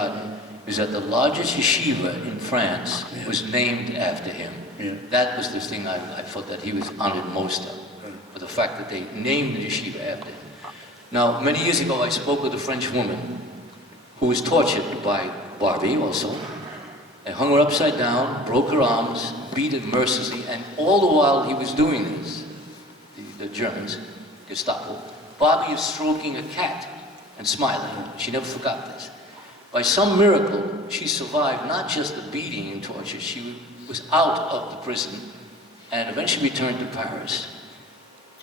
forgotten is that the largest yeshiva in France was named after him. That was the thing I thought that he was honored most of, for the fact that they named the yeshiva after him. Now, many years ago, I spoke with a French woman who was tortured by Barbie also, and hung her upside down, broke her arms, beat her mercilessly, and all the while he was doing this, the Germans, Gestapo, Barbie is stroking a cat and smiling. She never forgot this. By some miracle, she survived not just the beating and torture, she was out of the prison and eventually returned to Paris.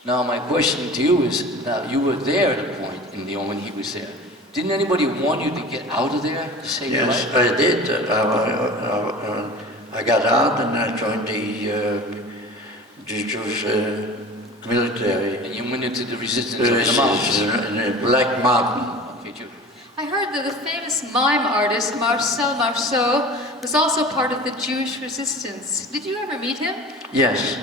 Now my question to you is, now you were there at a point in Lyon when he was there. Didn't anybody want you to get out of there to save your life? Yes, I did. I got out and I joined the Jewish military. And you went into the resistance of the mountains? In the Black Mountain. I heard that the famous mime artist Marcel Marceau was also part of the Jewish resistance. Did you ever meet him? Yes.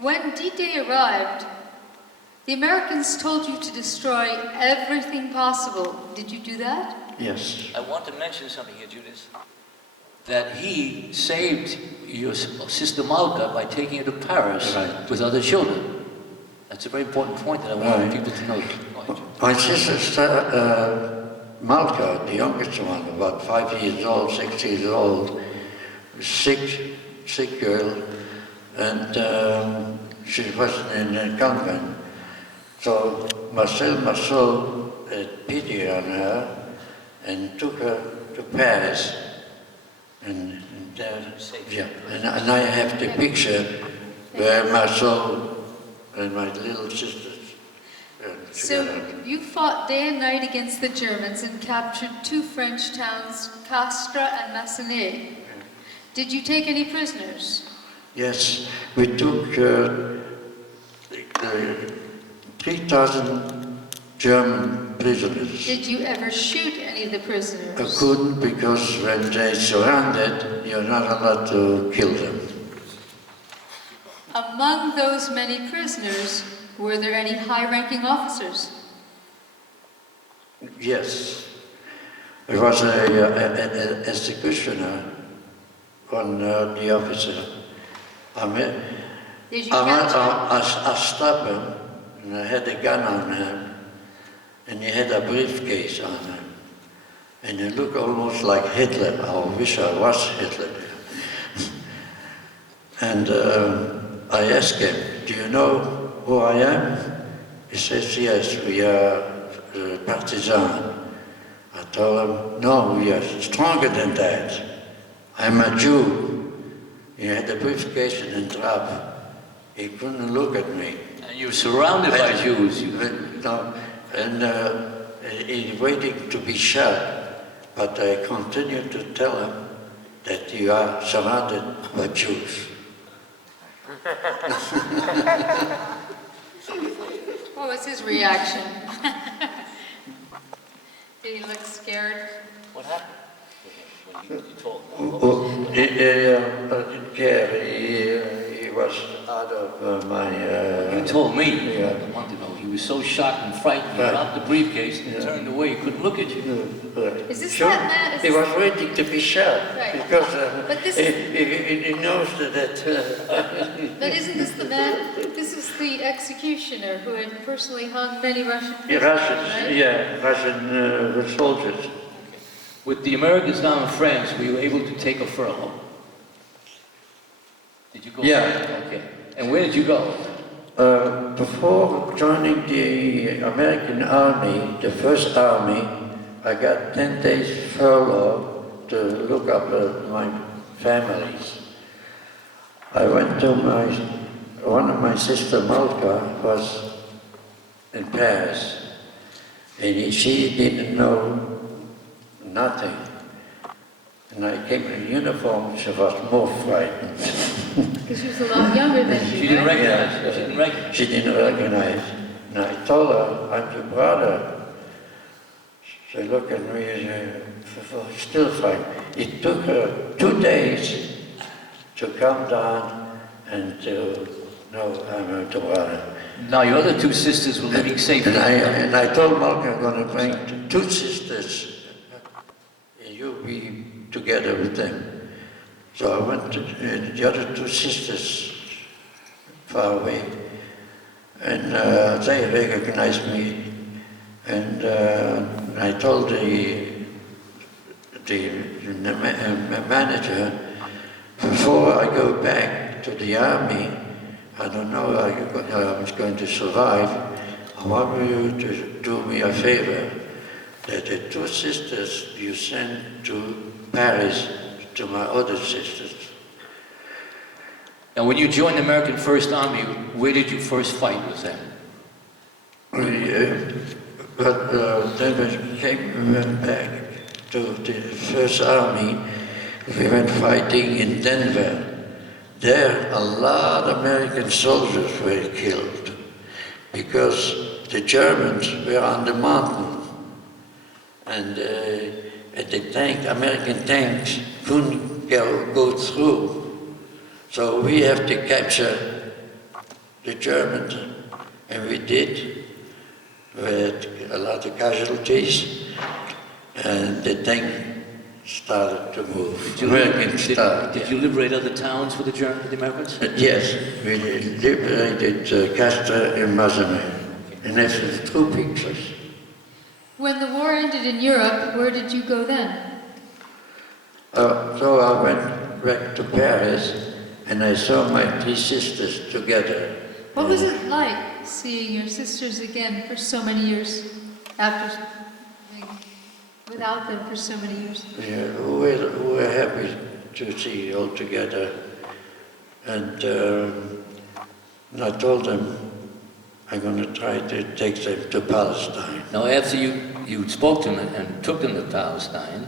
When D-Day arrived, the Americans told you to destroy everything possible. Did you do that? Yes. I want to mention something here, Judith. That he saved your sister Malka by taking her to Paris with other children. That's a very important point that I want people to know. My sister Malka, the youngest one, about 5 years old, 6 years old, sick girl, and she was in a convent. So Marcel Marceau had pity on her and took her to Paris. And I have the picture where Marceau and my little sisters So you fought day and night against the Germans and captured 2 French towns, Castres and Massenet. Did you take any prisoners? Yes, we took 3,000 German prisoners. Did you ever shoot any of the prisoners? I couldn't, because when they surrounded, you're not allowed to kill them. Among those many prisoners, were there any high-ranking officers? Yes. There was an executioner on the officer. Did you catch him? I stopped him, and I had a gun on him, and he had a briefcase on him. And he looked almost like Hitler. I wish I was Hitler. And I asked him, "Do you know who I am?" He says, "Yes, we are partisan." I told him, "No, we are stronger than that. I'm a Jew." He had a briefcase and a trap. He couldn't look at me. And you were surrounded by Jews. No, and he's waiting to be shot. But I continued to tell him that you are surrounded by Jews. What was his reaction? Did he look scared? What happened? When you told him? I didn't care. He was out of my... You told me a month ago. He was so shocked and frightened. He dropped the briefcase and turned away. He couldn't look at you. Is this Sure. that man? He was waiting to be shot because But this he knows that... But isn't this the man? This is the executioner who had personally hung many Russian prisoners, Russian soldiers. With the Americans down in France, were you able to take a furlough? Did you go? Yeah. Okay. And where did you go? Before joining the American Army, the first army, I got 10 days furlough to look up my families. I went to one of my sister Malka was in Paris, and she didn't know nothing. And I came in uniform, she was more frightened. Because she was a lot younger than you. She didn't right? recognize you. She didn't recognize you. She didn't recognize. And I told her, "I'm your brother." She looked at me and still frightened. It took her 2 days to calm down and to know I'm her brother. Now your other 2 sisters were living safely. And I told Malka I'm going to bring 2 sisters you be together with them. So I went to the other two sisters far away, and they recognized me, and I told the manager, before I go back to the army, I don't know how I was going to survive. I want you to do me a favor, that the two sisters you send to Paris to my other sisters. Now, when you joined the American First Army, where did you first fight with them? Then we went back to the First Army. We went fighting in Denver. There, a lot of American soldiers were killed because the Germans were on the mountain, and the American tanks couldn't go through. So we have to capture the Germans, and we did. We had a lot of casualties, and the tank started to move. Did you liberate other towns for the Americans? Yes, we liberated Castor and Mazamet, and that's the two pictures. When the war ended in Europe, where did you go then? So I went back to Paris, and I saw my three sisters together. What was it like seeing your sisters again for so many years after without them for so many years? Yeah, we were happy to see all together, and I told them I'm going to try to take them to Palestine. Now, after you spoke to them and took them to Palestine,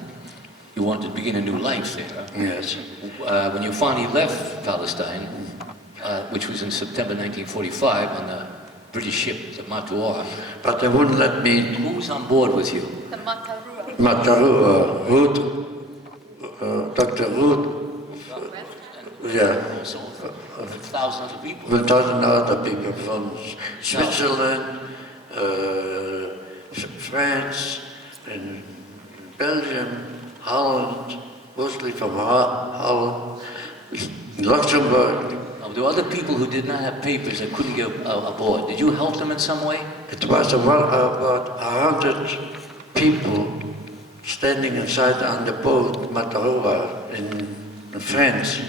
you wanted to begin a new life there. Yes. When you finally left Palestine, which was in September 1945 on the British ship, the Mataura. But they wouldn't let me. Who was on board with you? The Matarua. Mataru, Ruth, Dr. Ruth, yeah. So, thousands of people. With other people from Switzerland, France, and Belgium, Holland, mostly from Holland, Luxembourg. Now, there were other people who did not have papers that couldn't get aboard. Did you help them in some way? It was about 100 people standing inside on the boat Mataura in France.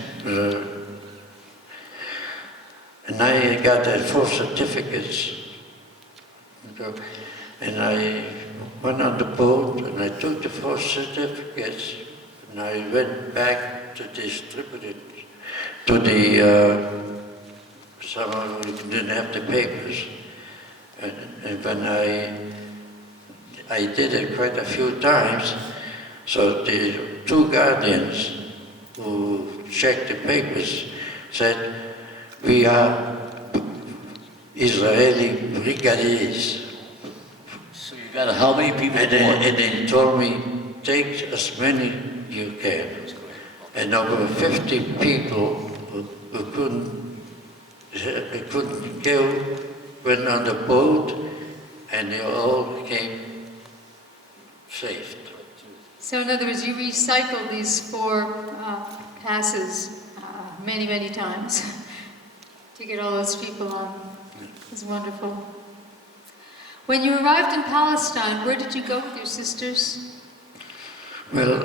And I got 4 certificates. And I went on the boat and I took the 4 certificates and I went back to distribute it to the someone who didn't have the papers. And when I did it quite a few times, so the 2 guardians who checked the papers said, "We are Israeli brigadiers." So you got how many people And they told me, take as many you can. And over 50 people who couldn't go went on the boat, and they all came saved. So in other words, you recycled these 4 passes many, many times to get all those people on. It's wonderful. When you arrived in Palestine, where did you go with your sisters? Well,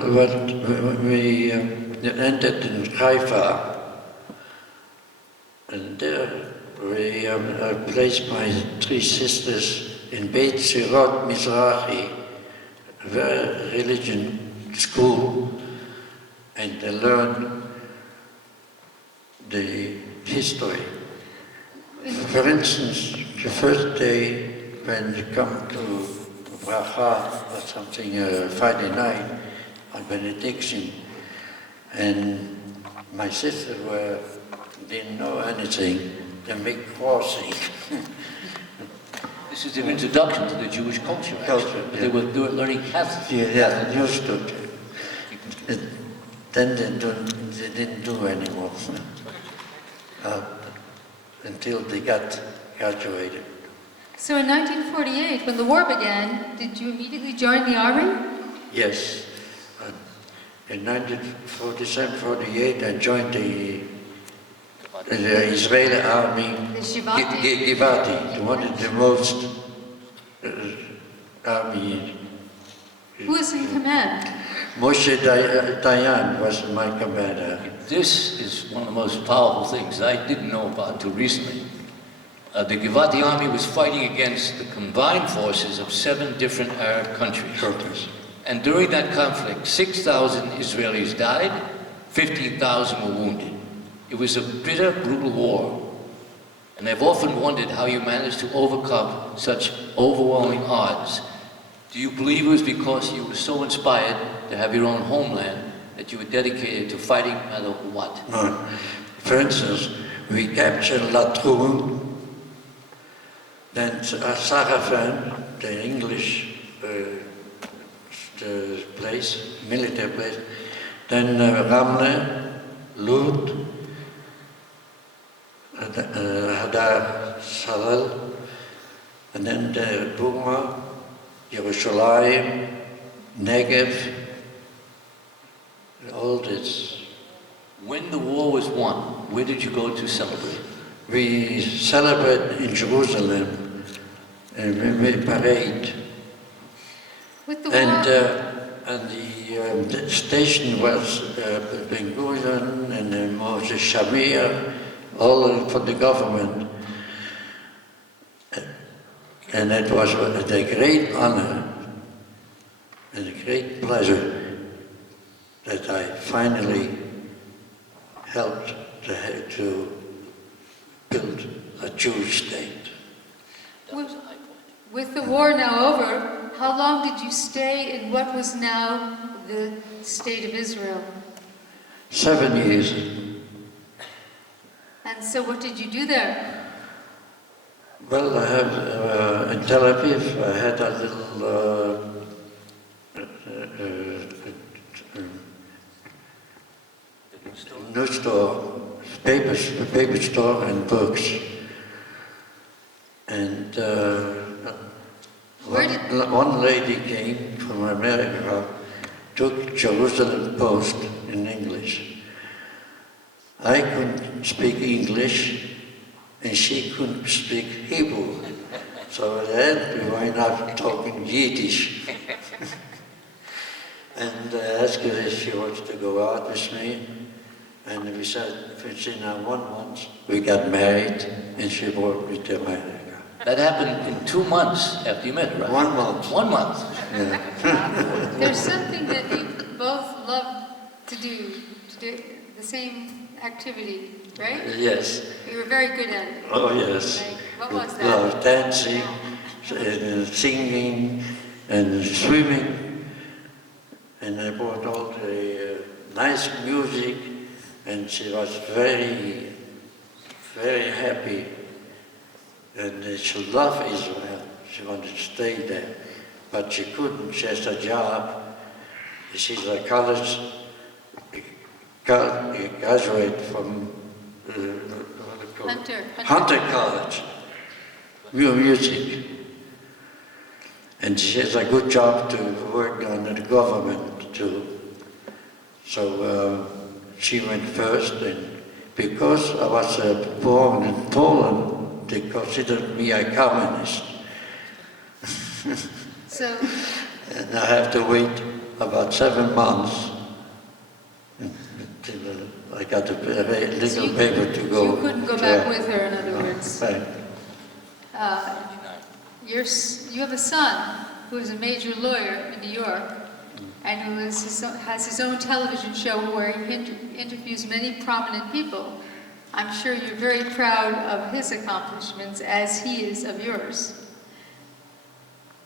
we ended in Haifa, and there I placed my 3 sisters in Beit Sirot Mizrahi, a very religion school, and they learned the history. For instance, the first day when you come to Bracha or something, Friday night, on benediction, and my sisters didn't know anything, they make crossing. This is their introduction to the Jewish culture, actually. But they were learning Catholic. Yeah, used to. Then they didn't do anymore until they got graduated. So in 1948, when the war began, did you immediately join the army? Yes, In 1947, 48, I joined the Israeli army, The Shivati? Givati, one of the most army. Who was in command? Moshe Dayan was my commander. This is one of the most powerful things I didn't know about until recently. The Givati army was fighting against the combined forces of 7 different Arab countries. And during that conflict, 6,000 Israelis died, 15,000 were wounded. It was a bitter, brutal war. And I've often wondered how you managed to overcome such overwhelming odds. Do you believe it was because you were so inspired to have your own homeland that you were dedicated to fighting no matter what? No. For instance, we captured Latrun, then Sarafan, the English the place, military place, then Ramle, Lourdes, Hadar Sarel, and then the Burma, Jerusalem, Negev, all this. When the war was won, where did you go to celebrate? We celebrate in Jerusalem, and we parade. With the And war? the station was Ben Gurion and Moses Shamir, all for the government. And it was a great honor and a great pleasure that I finally helped to build a Jewish state. That was a high point. With the war now over, how long did you stay in what was now the state of Israel? 7 years. And so what did you do there? Well, I have in Tel Aviv, I had a little news store, paper store and books. And one lady came from America, took Jerusalem Post in English. I couldn't speak English, and she couldn't speak Hebrew. So then we wound up talking Yiddish. And I asked her if she wants to go out with me. And we said, within 1 month, we got married, and she brought me to America. That happened in 2 months after you met, right? 1 month. 1 month. Yeah. There's something that you both love to do the same activity, right? Yes. You were very good at it. Oh, yes. Like, what was that? Love dancing, singing, and swimming. And I brought all the nice music, and she was very, very happy. And she loved Israel. She wanted to stay there. But she couldn't. She has a job. She's a college graduate from Hunter College, music. And she has a good job to work on the government too. So she went first, and because I was born in Poland, they considered me a communist. So, And I have to wait about 7 months until I got a legal paper to go. you couldn't go back with her, in other words. Right. You have a son who is a major lawyer in New York, and who has his own television show where he interviews many prominent people. I'm sure you're very proud of his accomplishments as he is of yours.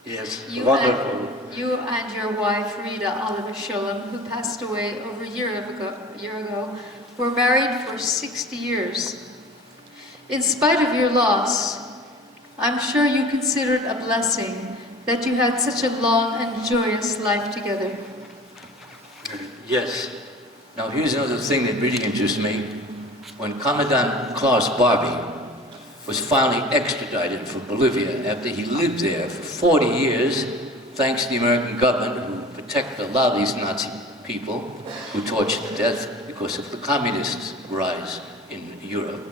Yes, You wonderful. You and your wife, Rita Oliver Sholem, who passed away over a year ago, were married for 60 years. In spite of your loss, I'm sure you consider it a blessing that you had such a long and joyous life together. Yes. Now here's another thing that really interests me. When Commandant Klaus Barbie was finally extradited from Bolivia after he lived there for 40 years, thanks to the American government who protected a lot of these Nazi people who tortured to death because of the communist rise in Europe.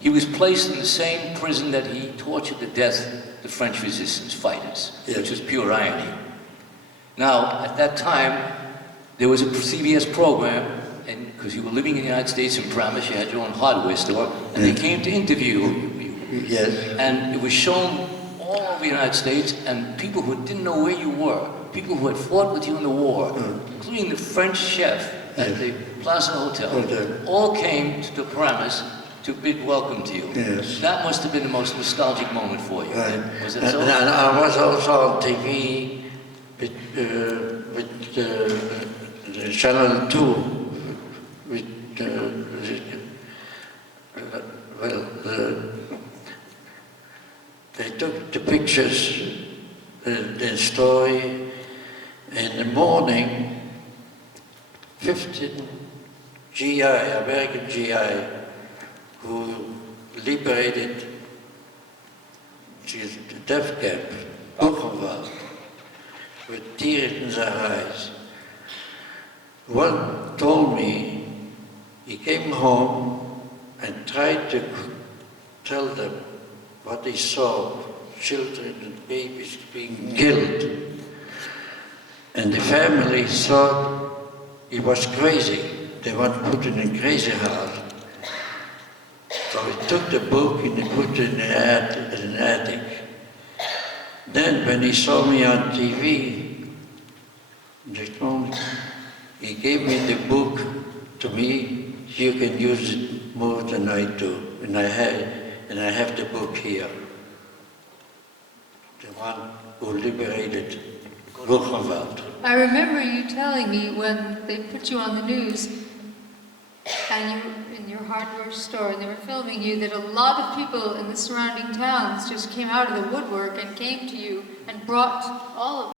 He was placed in the same prison that he tortured to death the French resistance fighters, which was pure irony. Now, at that time, there was a CBS program, and because you were living in the United States in Paramus, you had your own hardware store, and they came to interview you. Yes. And it was shown all over the United States, and people who didn't know where you were, people who had fought with you in the war, including the French chef at the Plaza Hotel, all came to the Paramus to bid welcome to you. Yes. That must have been the most nostalgic moment for you. Right. Was it so? And I was also on TV with the Channel 2, with, they took the pictures, the story. In the morning, 15 GI, American GI, who liberated the death camp, Buchenwald, with tears in their eyes. One told me he came home and tried to tell them what he saw, children and babies being killed. And the family thought he was crazy. They want to put him in crazy house. So he took the book and he put it in an attic. Then when he saw me on TV, he gave me the book to me. You can use it more than I do. And I have the book here. The one who liberated Buchenwald. I remember you telling me when they put you on the news and you were in your hardware store and they were filming you that a lot of people in the surrounding towns just came out of the woodwork and came to you and brought all of